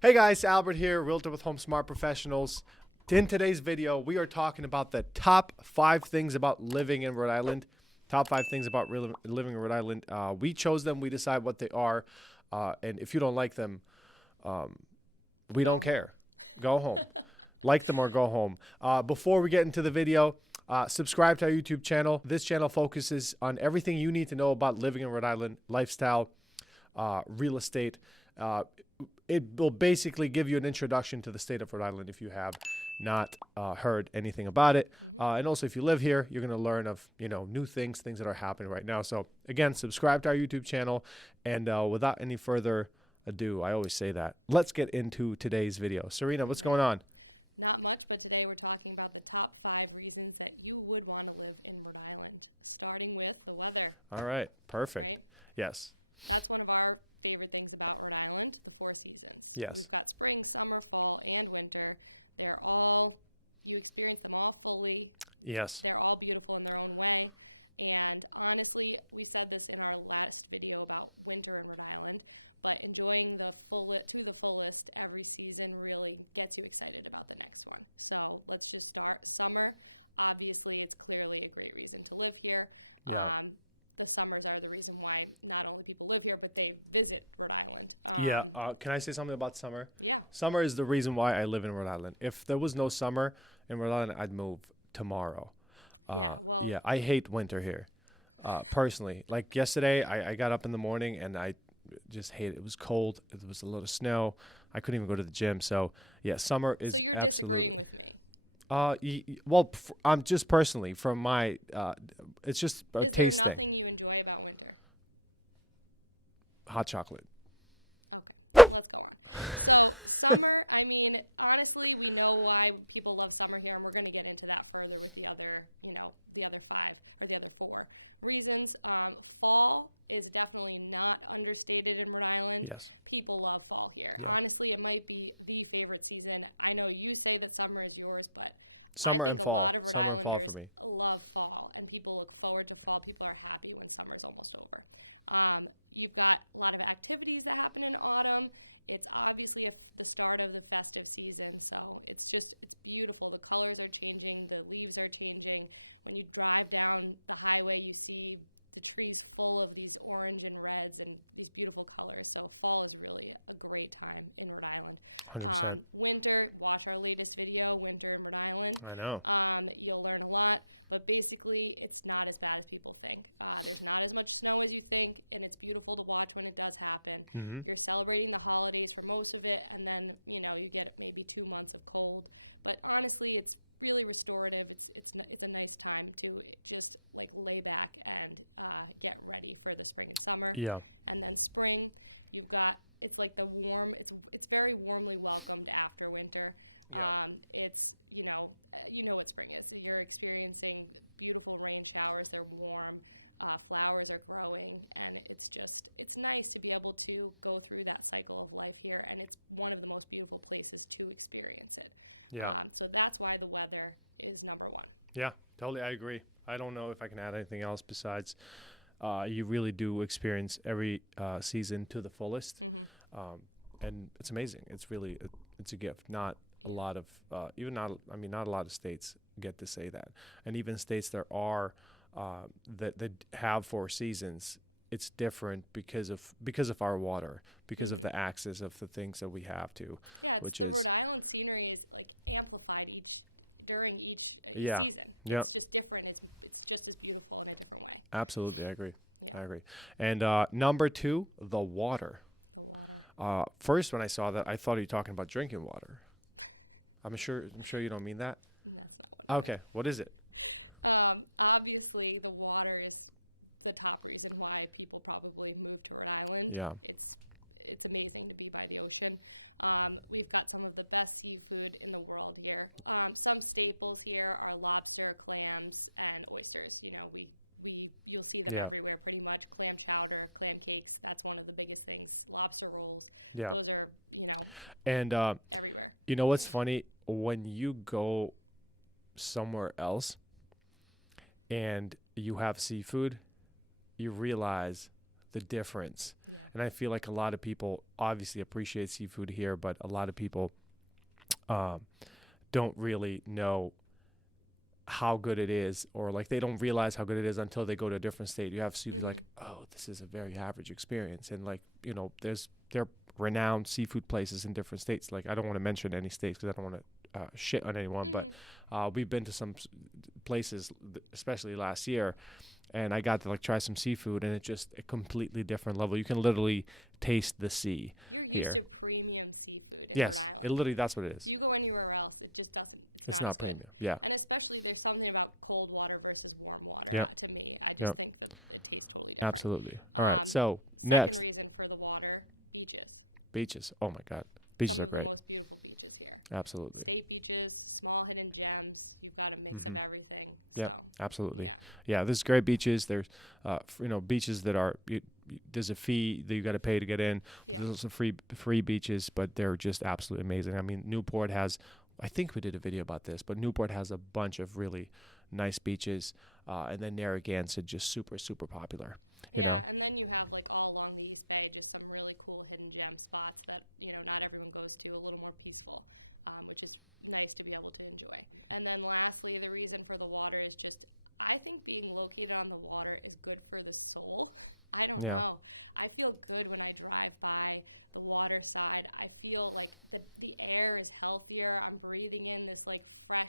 Hey guys, Albert here, Realtor with Home Smart Professionals. In today's video, we are talking about the top 5 things about living in Rhode Island. Top 5 things about living in Rhode Island. We chose them. We decide what they are. And if you don't like them, we don't care. Go home. Like them or go home. Before we get into the video, subscribe to our YouTube channel. This channel focuses on everything you need to know about living in Rhode Island, lifestyle, real estate. It will basically give you an introduction to the state of Rhode Island if you have not heard anything about it. And also, if you live here, you're going to learn of new things that are happening right now. So again, subscribe to our YouTube channel. And without any further ado, I always say that. Let's get into today's video. Serena, what's going on? Not much, but today we're talking about the top 5 reasons that you would want to live in Rhode Island, starting with the weather. All right, perfect. Right? Yes. That's one of our favorite things about Rhode Island, the 4 seasons. Yes. We've got spring, summer, fall, and winter. You experience them all fully. Yes. They're all beautiful in their own way. And honestly, we said this in our last video about winter in Rhode Island, but enjoying to the fullest every season really gets you excited about the next one. So let's just start. Summer, obviously, it's clearly a great reason to live here. Yeah. The summers are the reason why not only people live here, but they visit Rhode Island. Yeah. Can I say something about summer? Yeah. Summer is the reason why I live in Rhode Island. If there was no summer in Rhode Island, I'd move tomorrow. Yeah, I hate winter here. Personally, like yesterday, I got up in the morning and I just hate it. It was cold. There was a lot of snow. I couldn't even go to the gym. So yeah, summer is absolutely. I'm just personally from my. It's just a taste thing. What do you enjoy about winter? Hot chocolate. Okay. Summer, I mean, honestly, we know why people love summer here, and we're going to get into that further with the other 5 or the other 4 reasons. Fall is definitely not understated in Rhode Island. Yes. People love fall here. Yeah. Honestly, it might be the favorite season. I know you say that summer is yours, but Summer and fall. Summer and fall for me. Love fall, and people look forward to fall. People are happy when summer's almost over. You've got a lot of activities that happen in autumn. It's obviously the start of the festive season, so it's beautiful. The colors are changing, the leaves are changing. When you drive down the highway, you see the trees full of these orange and reds and these beautiful colors. So fall is really a great time in Rhode Island. 100%. Winter, watch our latest video, Winter in Rhode Island. I know. You'll learn a lot, but basically it's not as bad as people think. There's not as much snow as you think, and it's beautiful to watch when it does happen. Mm-hmm. You're celebrating the holidays for most of it, and then you get maybe 2 months of cold. But honestly, it's really restorative. It's a nice time to just like lay back and get ready for the spring and summer. Yeah. And then spring, it's like the warm. It's very warmly welcomed after winter. Yeah. It's what spring is. You're experiencing beautiful rain showers. They're warm. Flowers are growing, and it's nice to be able to go through that cycle of life here, and it's one of the most beautiful places to experience it. Yeah. So that's why the weather is number 1. Yeah, totally. I agree. I don't know if I can add anything else besides you really do experience every season to the fullest. Mm-hmm. And it's amazing. It's really, it's a gift. Not a lot of, not a lot of states get to say that. And even states that are, that have 4 seasons, it's different because of our water, because of the access of the things that we have to, which is. Rhode Island scenery is like amplified during each Yeah. season. Yeah. It's just different. It's just as beautiful in a different way. Absolutely, I agree. And number 2, the water. First, when I saw that, I thought you were talking about drinking water. I'm sure you don't mean that. Okay, what is it? Obviously, the water is the top reason why people probably move to Rhode Island. Yeah. It's amazing to be by the ocean. We've got some of the best seafood in the world here. Some staples here are lobster, clams, and oysters. You'll see them everywhere pretty much. Clam chowder, clam cakes. That's one of the biggest things. Lobster rolls. Yeah. Those are, and everywhere. what's funny? When you go somewhere else and you have seafood, you realize the difference And I feel like a lot of people obviously appreciate seafood here, but a lot of people don't really know how good it is, or like they don't realize how good it is until they go to a different state. You have seafood like, oh, this is a very average experience. And like, there are renowned seafood places in different states. Like, I don't want to mention any states because I don't want to shit on anyone, but we've been to some places, especially last year, and I got to like try some seafood, and it's just a completely different level. You can literally taste the sea here. Premium seafood. Yes, it literally, that's what it is. You go anywhere else, it just doesn't. It's not premium. Yeah. And especially there's something about cold water versus warm water. Yeah. To me, I Yeah. think it's totally different. Absolutely. All right. So next, Reason for the water, beaches. beaches. Oh my God, beaches are great. Most beautiful beaches here. Absolutely. Safe beaches, small hidden gems. You've got a mix of everything. Yep. So, Absolutely. Yeah, there's great beaches. There's, beaches that are, there's a fee that you got to pay to get in. But there's also free beaches, but they're just absolutely amazing. I mean, Newport has, I think we did a video about this, but Newport has a bunch of really nice beaches. And then Narragansett, just super, super popular, And then you have like all along the East Bay, just some really cool hidden gem spots that, not everyone goes to, a little more peaceful, which is nice to be able to enjoy. And then lastly, the reason for the water is just, I think being located on the water is good for the soul. I don't know. I feel good when I drive by the water side. I feel like the air is healthier. I'm breathing in this like fresh,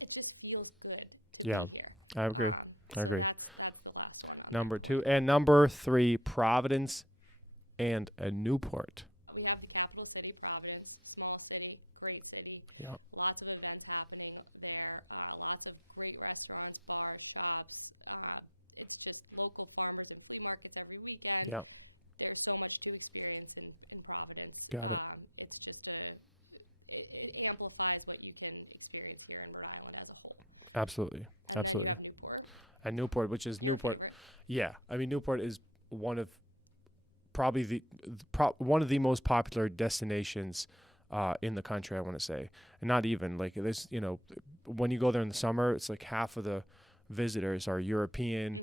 it just feels good. Yeah, I agree. I agree. That's the last one. Number 2 and number 3, Providence and Newport. We have the capital city, Providence, small city, great city. Yeah. Lots of events happening there. Lots of great restaurants, bars, shops. It's just local farmers and flea markets every weekend. Yeah. There's so much to experience in Providence. Got it. It's just it amplifies what you can experience here in Rhode Island as a whole. Absolutely. And Absolutely. then you have Newport. And Newport, which is Newport. Yeah. I mean, Newport is one of probably one of the most popular destinations in the country, I want to say. And not even like there's, when you go there in the summer, it's like half of the visitors are European,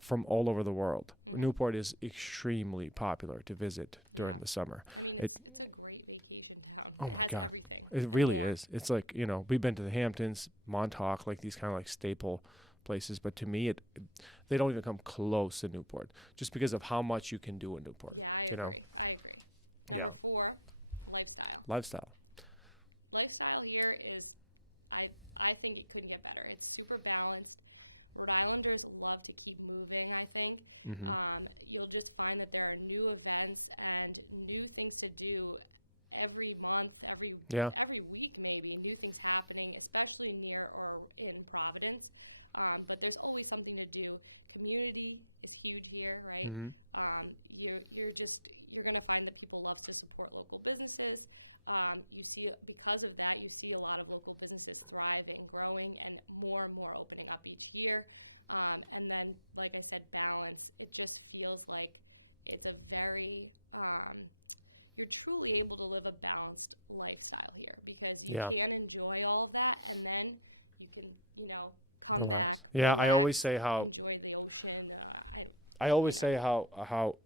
from all over the world. Newport is extremely popular to visit during the summer. It's a great vacation town. Oh my Has God. everything. It really is. It's like, we've been to the Hamptons, Montauk, like these kind of like staple places. But to me, they don't even come close to Newport just because of how much you can do in Newport, Yeah, I agree. Yeah. Number 4, lifestyle. Lifestyle. Lifestyle here is, I think it couldn't get better. It's super balanced. Rhode Islanders love to keep moving, I think. Mm-hmm. You'll just find that there are new events and new things to do every month, every week maybe, new things happening, especially near or in Providence. But there's always something to do. Community is huge here, right? Mm-hmm. You're going to find that people love to support local businesses. You see, because of that, you see a lot of local businesses thriving, growing, and more opening up each year. And then, like I said, balance. It just feels like it's a very, you're truly able to live a balanced lifestyle here because you can enjoy all of that, and then you can, come Relax. back. Yeah, I always say how Enjoy the ocean. how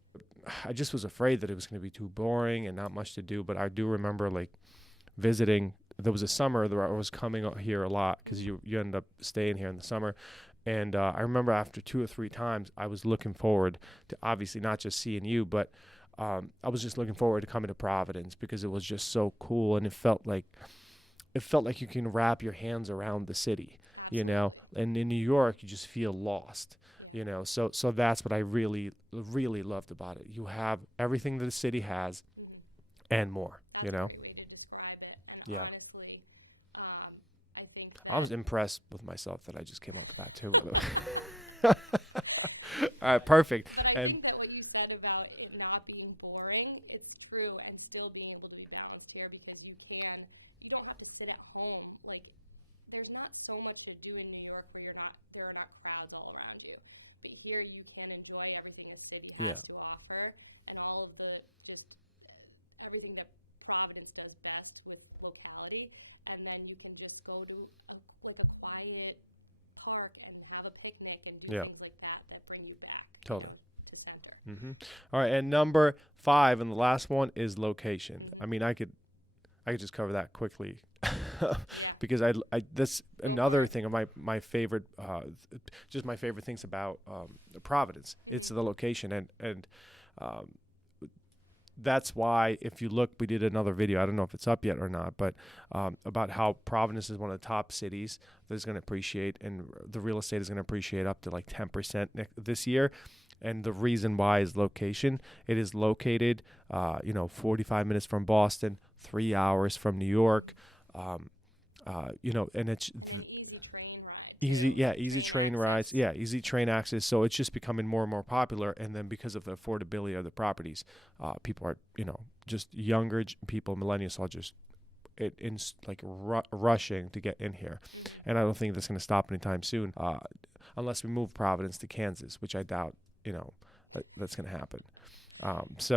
I just was afraid that it was going to be too boring and not much to do. But I do remember like visiting. There was a summer that I was coming out here a lot because you end up staying here in the summer. And I remember after 2 or 3 times, I was looking forward to obviously not just seeing you, but I was just looking forward to coming to Providence because it was just so cool. And it felt like you can wrap your hands around the city, and in New York, you just feel lost. So that's what I really, really loved about it. You have everything that the city has and more, That's a great way to describe it. And Yeah. honestly, I think I was impressed with myself that I just came up with that too. All right, perfect. But I And think that what you said about it not being boring is true, and still being able to be balanced here because you don't have to sit at home. Like, there's not so much to do in New York where there are not crowds all around you. But here you can enjoy everything the city has to offer and all of everything that Providence does best with locality. And then you can just go to a quiet park and have a picnic and do things like that bring you back Totally. to center. All right, and number 5, and the last one is location. I mean, I could just cover that quickly because I that's another thing of my favorite, just my favorite things about Providence. It's the location, and that's why if you look, we did another video. I don't know if it's up yet or not, but about how Providence is one of the top cities that's going to appreciate, and the real estate is going to appreciate up to like 10% this year. And the reason why is location. It is located, 45 minutes from Boston, 3 hours from New York, and it's easy train rides, easy train access. So it's just becoming more and more popular. And then because of the affordability of the properties, people are, just younger people, millennials are just rushing to get in here. And I don't think that's going to stop anytime soon, unless we move Providence to Kansas, which I doubt. That's going to happen. It's.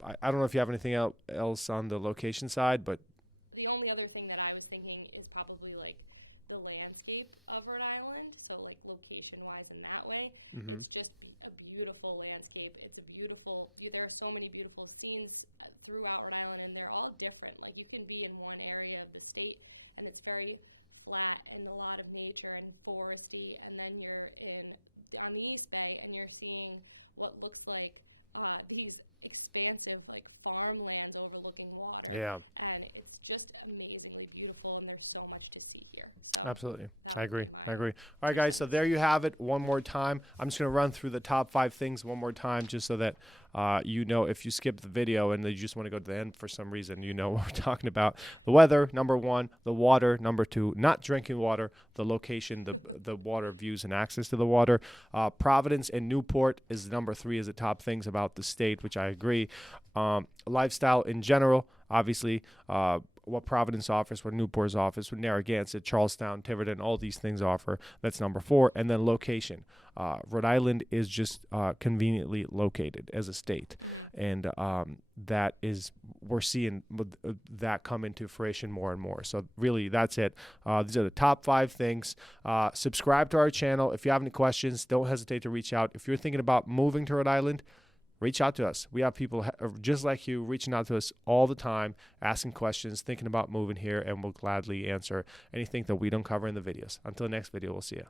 I don't know if you have anything else on the location side, but the only other thing that I was thinking is probably like the landscape of Rhode Island. So like location-wise in that way, it's just a beautiful landscape. It's a beautiful. There are so many beautiful scenes throughout Rhode Island, and they're all different. Like you can be in one area of the state, and it's very flat and a lot of nature and foresty, and then you're on the East Bay and you're seeing what looks like these expansive like farmlands overlooking water. Yeah. And it's just amazingly beautiful, and there's so much to see here. So absolutely. I agree. All right, guys. So there you have it. One more time. I'm just going to run through the top 5 things one more time, just so that if you skip the video and you just want to go to the end for some reason, what we're talking about. The weather, number 1. The water, number 2. Not drinking water. The location, the water views and access to the water. Providence and Newport is number 3 as the top things about the state, which I agree. Lifestyle in general, obviously, what Providence offers, what Newport's offers, what Narragansett, Charlestown, Tiverton, all these things offer. That's number 4. And then location. Rhode Island is just conveniently located as a state. And that is, we're seeing that come into fruition more and more. So really, that's it. These are the top 5 things. Subscribe to our channel. If you have any questions, don't hesitate to reach out. If you're thinking about moving to Rhode Island, reach out to us. We have people just like you reaching out to us all the time, asking questions, thinking about moving here, and we'll gladly answer anything that we don't cover in the videos. Until next video, we'll see you.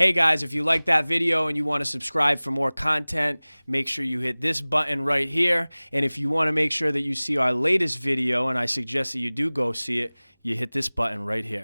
Hey guys, if you like that video and you want to subscribe for more content, make sure you hit this button right here. And if you want to make sure that you see our latest video, and I suggest that you do go see it, hit this button right here.